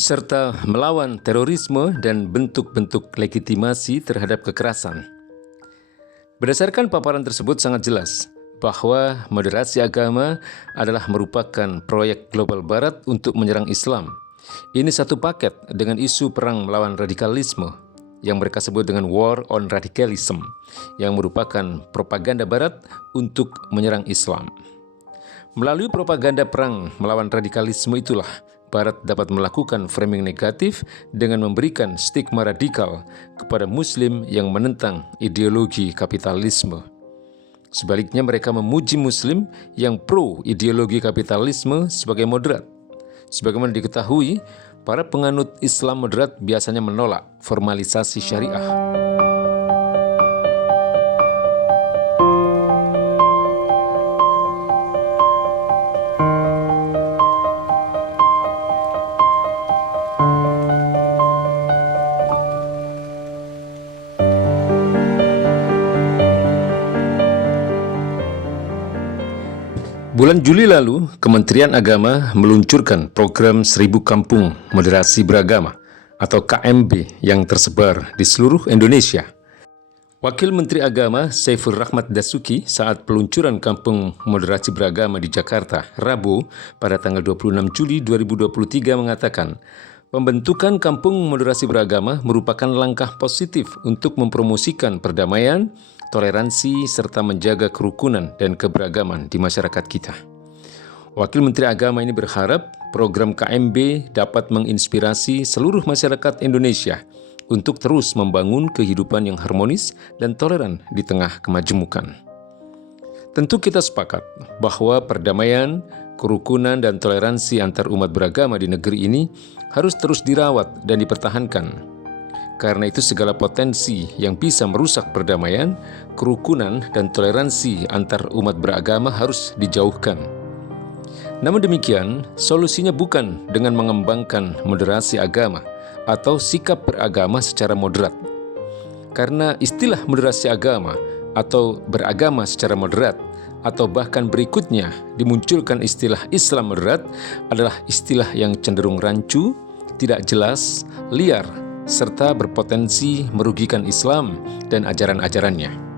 serta melawan terorisme dan bentuk-bentuk legitimasi terhadap kekerasan. Berdasarkan paparan tersebut sangat jelas bahwa moderasi agama adalah merupakan proyek global barat untuk menyerang Islam. Ini satu paket dengan isu perang melawan radikalisme yang mereka sebut dengan War on Radicalism, yang merupakan propaganda barat untuk menyerang Islam. Melalui propaganda perang melawan radikalisme itulah Barat dapat melakukan framing negatif dengan memberikan stigma radikal kepada Muslim yang menentang ideologi kapitalisme. Sebaliknya, mereka memuji Muslim yang pro ideologi kapitalisme sebagai moderat. Sebagaimana diketahui, para penganut Islam moderat biasanya menolak formalisasi syariah. Bulan Juli lalu, Kementerian Agama meluncurkan program 1000 Kampung Moderasi Beragama atau KMB yang tersebar di seluruh Indonesia. Wakil Menteri Agama Saiful Rahmat Dasuki saat peluncuran Kampung Moderasi Beragama di Jakarta, Rabu pada tanggal 26 Juli 2023 mengatakan, pembentukan Kampung Moderasi Beragama merupakan langkah positif untuk mempromosikan perdamaian, toleransi, serta menjaga kerukunan dan keberagaman di masyarakat kita. Wakil Menteri Agama ini berharap program KMB dapat menginspirasi seluruh masyarakat Indonesia untuk terus membangun kehidupan yang harmonis dan toleran di tengah kemajemukan. Tentu kita sepakat bahwa perdamaian, kerukunan, dan toleransi antar umat beragama di negeri ini harus terus dirawat dan dipertahankan. Karena itu segala potensi yang bisa merusak perdamaian, kerukunan, dan toleransi antar umat beragama harus dijauhkan. Namun demikian, solusinya bukan dengan mengembangkan moderasi agama atau sikap beragama secara moderat. Karena istilah moderasi agama atau beragama secara moderat atau bahkan berikutnya dimunculkan istilah Islam moderat adalah istilah yang cenderung rancu, tidak jelas, liar, serta berpotensi merugikan Islam dan ajaran-ajarannya.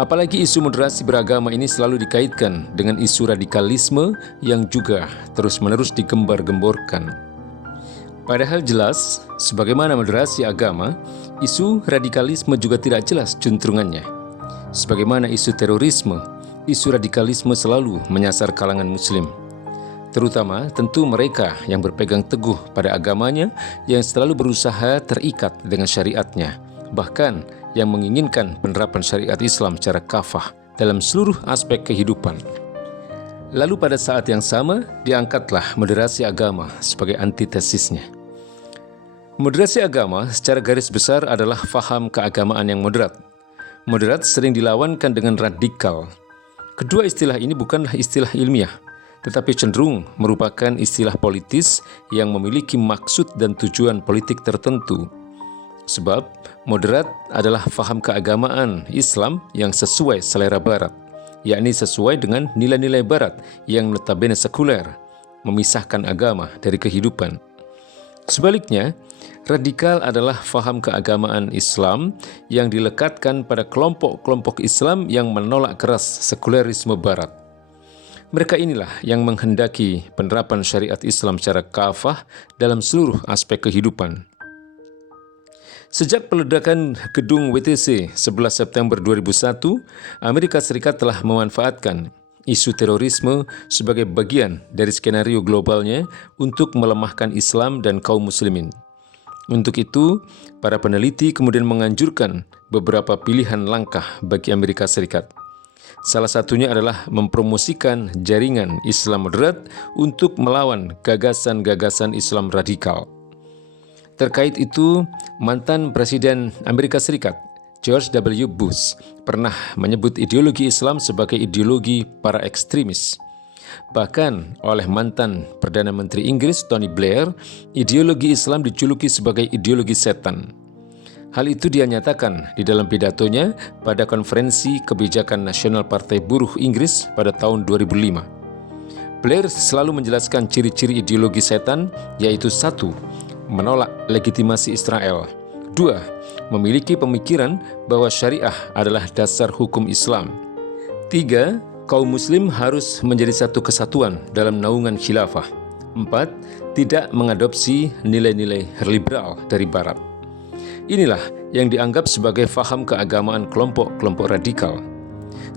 Apalagi isu moderasi beragama ini selalu dikaitkan dengan isu radikalisme yang juga terus-menerus digembar-gemborkan. Padahal jelas, sebagaimana moderasi agama, isu radikalisme juga tidak jelas juntrungannya. Sebagaimana isu terorisme, isu radikalisme selalu menyasar kalangan Muslim. Terutama tentu mereka yang berpegang teguh pada agamanya yang selalu berusaha terikat dengan syariatnya, bahkan yang menginginkan penerapan syariat Islam secara kafah dalam seluruh aspek kehidupan. Lalu pada saat yang sama, diangkatlah moderasi agama sebagai antitesisnya. Moderasi agama secara garis besar adalah faham keagamaan yang moderat. Moderat sering dilawankan dengan radikal. Kedua istilah ini bukanlah istilah ilmiah, tetapi cenderung merupakan istilah politis yang memiliki maksud dan tujuan politik tertentu. Sebab moderat adalah faham keagamaan Islam yang sesuai selera Barat, yakni sesuai dengan nilai-nilai Barat yang notabene sekuler, memisahkan agama dari kehidupan. Sebaliknya, radikal adalah faham keagamaan Islam yang dilekatkan pada kelompok-kelompok Islam yang menolak keras sekulerisme Barat. Mereka inilah yang menghendaki penerapan syariat Islam secara kafah dalam seluruh aspek kehidupan. Sejak peledakan gedung WTC 11 September 2001, Amerika Serikat telah memanfaatkan isu terorisme sebagai bagian dari skenario globalnya untuk melemahkan Islam dan kaum muslimin. Untuk itu, para peneliti kemudian menganjurkan beberapa pilihan langkah bagi Amerika Serikat. Salah satunya adalah mempromosikan jaringan Islam moderat untuk melawan gagasan-gagasan Islam radikal. Terkait itu, mantan Presiden Amerika Serikat, George W. Bush, pernah menyebut ideologi Islam sebagai ideologi para ekstremis. Bahkan oleh mantan Perdana Menteri Inggris, Tony Blair, ideologi Islam dijuluki sebagai ideologi setan. Hal itu dia nyatakan di dalam pidatonya pada Konferensi Kebijakan Nasional Partai Buruh Inggris pada tahun 2005. Blair selalu menjelaskan ciri-ciri ideologi setan, yaitu 1. Menolak legitimasi Israel. 2. Memiliki pemikiran bahwa syariah adalah dasar hukum Islam. 3. Kaum muslim harus menjadi satu kesatuan dalam naungan khilafah. 4. Tidak mengadopsi nilai-nilai liberal dari barat. Inilah yang dianggap sebagai faham keagamaan kelompok-kelompok radikal.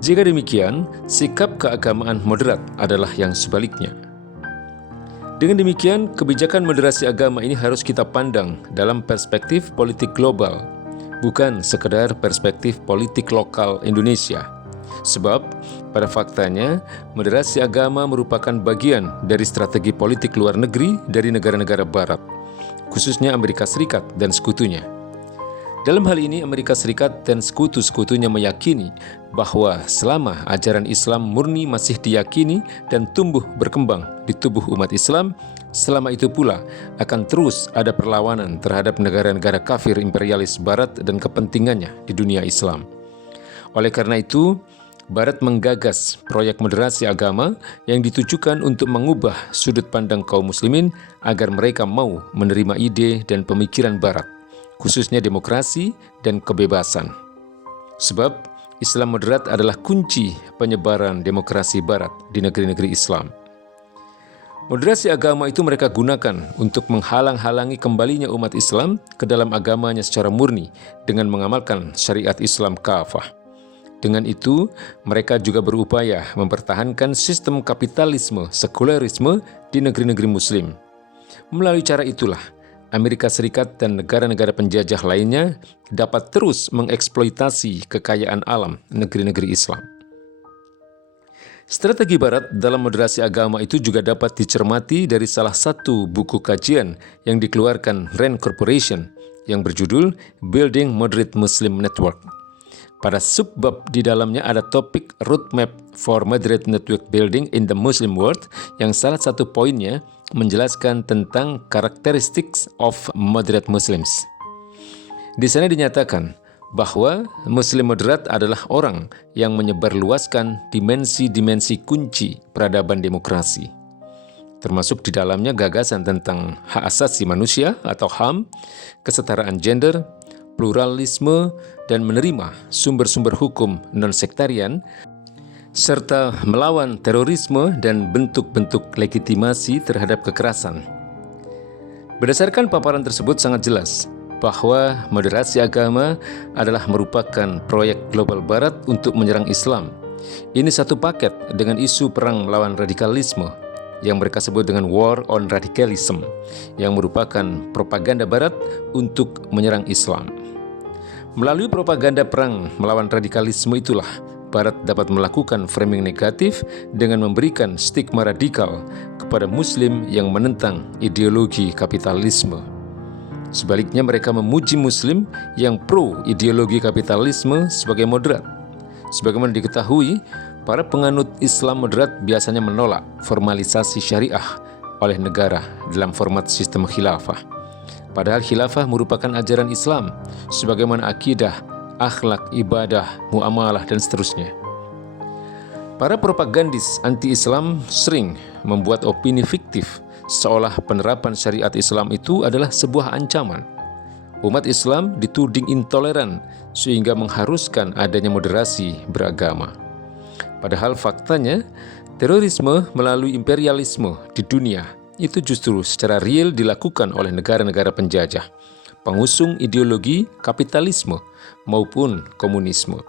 Jika demikian, sikap keagamaan moderat adalah yang sebaliknya. Dengan demikian, kebijakan moderasi agama ini harus kita pandang dalam perspektif politik global, bukan sekedar perspektif politik lokal Indonesia. Sebab, pada faktanya, moderasi agama merupakan bagian dari strategi politik luar negeri dari negara-negara barat, khususnya Amerika Serikat dan sekutunya. Dalam hal ini, Amerika Serikat dan sekutu-sekutunya meyakini bahwa selama ajaran Islam murni masih diyakini dan tumbuh berkembang di tubuh umat Islam, selama itu pula akan terus ada perlawanan terhadap negara-negara kafir imperialis Barat dan kepentingannya di dunia Islam. Oleh karena itu, Barat menggagas proyek moderasi agama yang ditujukan untuk mengubah sudut pandang kaum muslimin agar mereka mau menerima ide dan pemikiran Barat, khususnya demokrasi dan kebebasan. Sebab Islam moderat adalah kunci penyebaran demokrasi Barat di negeri-negeri Islam. Moderasi agama itu mereka gunakan untuk menghalang-halangi kembalinya umat Islam ke dalam agamanya secara murni dengan mengamalkan syariat Islam kafah. Dengan itu, mereka juga berupaya mempertahankan sistem kapitalisme sekularisme di negeri-negeri Muslim. Melalui cara itulah, Amerika Serikat dan negara-negara penjajah lainnya dapat terus mengeksploitasi kekayaan alam negeri-negeri Islam. Strategi Barat dalam moderasi agama itu juga dapat dicermati dari salah satu buku kajian yang dikeluarkan Rand Corporation yang berjudul Building Moderate Muslim Network. Pada subbab di dalamnya ada topik Roadmap for Moderate Network Building in the Muslim World yang salah satu poinnya menjelaskan tentang characteristics of moderate Muslims. Di sana dinyatakan bahwa Muslim moderat adalah orang yang menyebarluaskan dimensi-dimensi kunci peradaban demokrasi, termasuk di dalamnya gagasan tentang hak asasi manusia atau HAM, kesetaraan gender, pluralisme, dan menerima sumber-sumber hukum non-sektarian, serta melawan terorisme dan bentuk-bentuk legitimasi terhadap kekerasan. Berdasarkan paparan tersebut sangat jelas bahwa moderasi agama adalah merupakan proyek global Barat untuk menyerang Islam. Ini satu paket dengan isu perang melawan radikalisme yang mereka sebut dengan War on Radicalism, yang merupakan propaganda Barat untuk menyerang Islam. Melalui propaganda perang melawan radikalisme itulah Barat dapat melakukan framing negatif dengan memberikan stigma radikal kepada Muslim yang menentang ideologi kapitalisme. Sebaliknya, mereka memuji Muslim yang pro ideologi kapitalisme sebagai moderat. Sebagaimana diketahui, para penganut Islam moderat biasanya menolak formalisasi syariah oleh negara dalam format sistem khilafah. Padahal khilafah merupakan ajaran Islam, sebagaimana akidah, akhlak, ibadah, muamalah, dan seterusnya. Para propagandis anti-Islam sering membuat opini fiktif seolah penerapan syariat Islam itu adalah sebuah ancaman. Umat Islam dituding intoleran sehingga mengharuskan adanya moderasi beragama. Padahal faktanya, terorisme melalui imperialisme di dunia itu justru secara real dilakukan oleh negara-negara penjajah, pengusung ideologi kapitalisme maupun komunisme.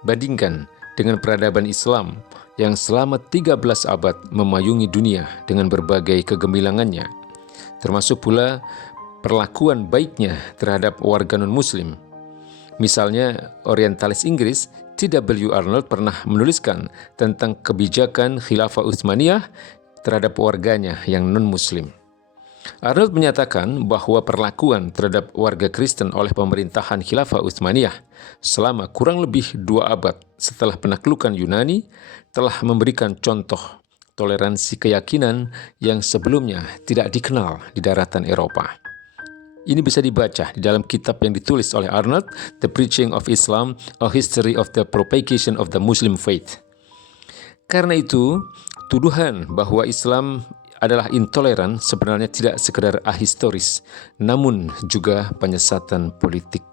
Bandingkan dengan peradaban Islam yang selama 13 abad memayungi dunia dengan berbagai kegemilangannya, termasuk pula perlakuan baiknya terhadap warga non-Muslim. Misalnya, orientalis Inggris T.W. Arnold pernah menuliskan tentang kebijakan Khilafah Utsmaniyah terhadap warganya yang non-Muslim. Arnold menyatakan bahwa perlakuan terhadap warga Kristen oleh pemerintahan Khilafah Utsmaniyah selama kurang lebih 2 abad setelah penaklukan Yunani telah memberikan contoh toleransi keyakinan yang sebelumnya tidak dikenal di daratan Eropa. Ini bisa dibaca di dalam kitab yang ditulis oleh Arnold, The Preaching of Islam, A History of the Propagation of the Muslim Faith. Karena itu, Tuduhan bahwa Islam adalah intoleran sebenarnya tidak sekedar ahistoris, namun juga penyesatan politik.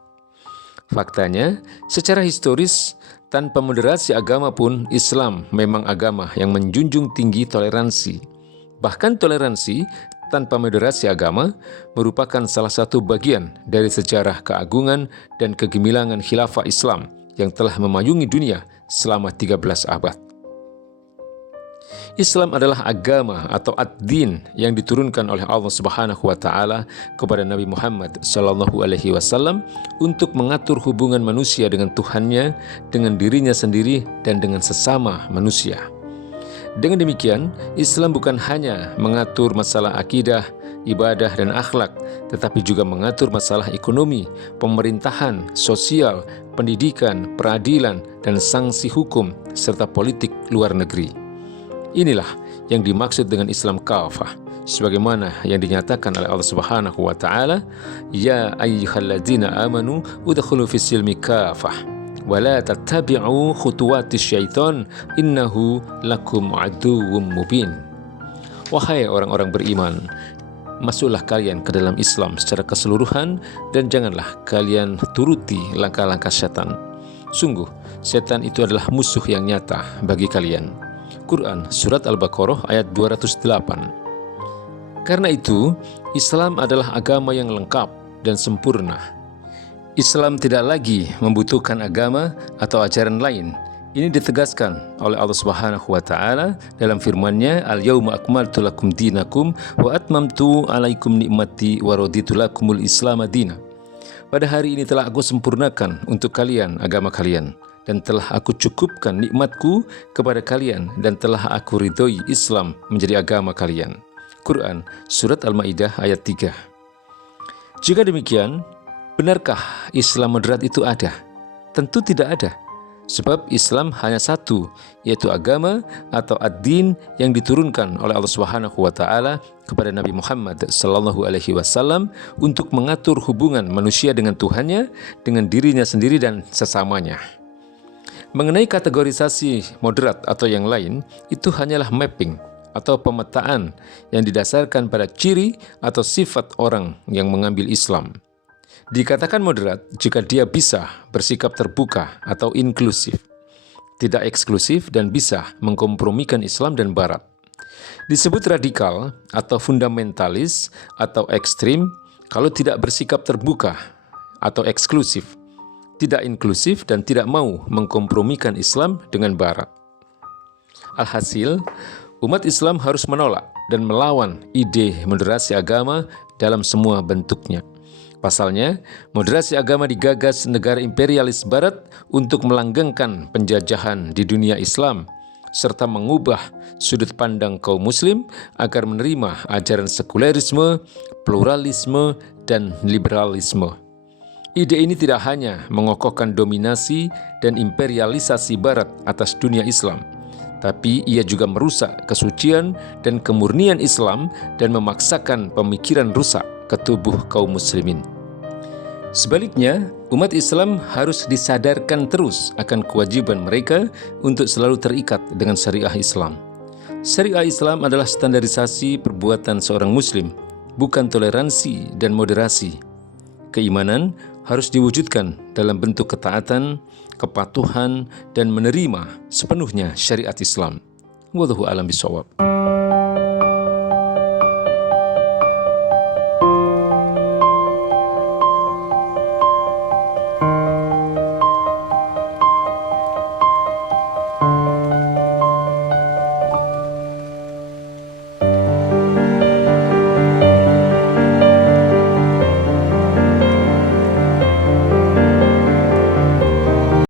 Faktanya, secara historis, tanpa moderasi agama pun Islam memang agama yang menjunjung tinggi toleransi. Bahkan toleransi tanpa moderasi agama merupakan salah satu bagian dari sejarah keagungan dan kegemilangan khilafah Islam yang telah memayungi dunia selama 13 abad. Islam adalah agama atau ad-din yang diturunkan oleh Allah Subhanahu wa taala kepada Nabi Muhammad sallallahu alaihi wasallam untuk mengatur hubungan manusia dengan Tuhannya, dengan dirinya sendiri dan dengan sesama manusia. Dengan demikian, Islam bukan hanya mengatur masalah akidah, ibadah dan akhlak, tetapi juga mengatur masalah ekonomi, pemerintahan, sosial, pendidikan, peradilan dan sanksi hukum serta politik luar negeri. Inilah yang dimaksud dengan Islam kafah, sebagaimana yang dinyatakan oleh Allah Subhanahu wa taala, "Ya ayyuhalladzina amanu udkhulu fis silmi kafah wa la tattabi'u khutuwatis syaitan innahu lakum aduwwum mubin." Wahai orang-orang beriman, masuklah kalian ke dalam Islam secara keseluruhan dan janganlah kalian turuti langkah-langkah setan. Sungguh, setan itu adalah musuh yang nyata bagi kalian. Quran Surat Al-Baqarah ayat 208. Karena itu, Islam adalah agama yang lengkap dan sempurna. Islam tidak lagi membutuhkan agama atau ajaran lain. Ini ditegaskan oleh Allah Subhanahu wa taala dalam firman-Nya, "Al-yauma akmaltu lakum dinakum wa atmamtu 'alaikum ni'mati wa raditu lakumul Islam madina." Pada hari ini telah aku sempurnakan untuk kalian agama kalian, dan telah aku cukupkan nikmatku kepada kalian, dan telah aku ridhoi Islam menjadi agama kalian. Quran Surat Al-Ma'idah ayat 3. Jika demikian, benarkah Islam moderat itu ada? Tentu tidak ada. Sebab Islam hanya satu, yaitu agama atau ad-din yang diturunkan oleh Allah Subhanahu wa taala kepada Nabi Muhammad sallallahu alaihi wasallam untuk mengatur hubungan manusia dengan Tuhannya, dengan dirinya sendiri dan sesamanya. Mengenai kategorisasi moderat atau yang lain, itu hanyalah mapping atau pemetaan yang didasarkan pada ciri atau sifat orang yang mengambil Islam. Dikatakan moderat jika dia bisa bersikap terbuka atau inklusif, tidak eksklusif dan bisa mengkompromikan Islam dan Barat. Disebut radikal atau fundamentalis atau ekstrim kalau tidak bersikap terbuka atau eksklusif, tidak inklusif dan tidak mau mengkompromikan Islam dengan Barat. Alhasil, umat Islam harus menolak dan melawan ide moderasi agama dalam semua bentuknya. Pasalnya, moderasi agama digagas negara imperialis Barat untuk melanggengkan penjajahan di dunia Islam, serta mengubah sudut pandang kaum muslim agar menerima ajaran sekulerisme, pluralisme, dan liberalisme. Ide ini tidak hanya mengokohkan dominasi dan imperialisasi Barat atas dunia Islam, tapi ia juga merusak kesucian dan kemurnian Islam dan memaksakan pemikiran rusak ke tubuh kaum muslimin. Sebaliknya, umat Islam harus disadarkan terus akan kewajiban mereka untuk selalu terikat dengan syariah Islam. Syariah Islam adalah standarisasi perbuatan seorang muslim, bukan toleransi dan moderasi. Keimanan harus diwujudkan dalam bentuk ketaatan, kepatuhan, dan menerima sepenuhnya syariat Islam. Wallahu a'lam bishawab.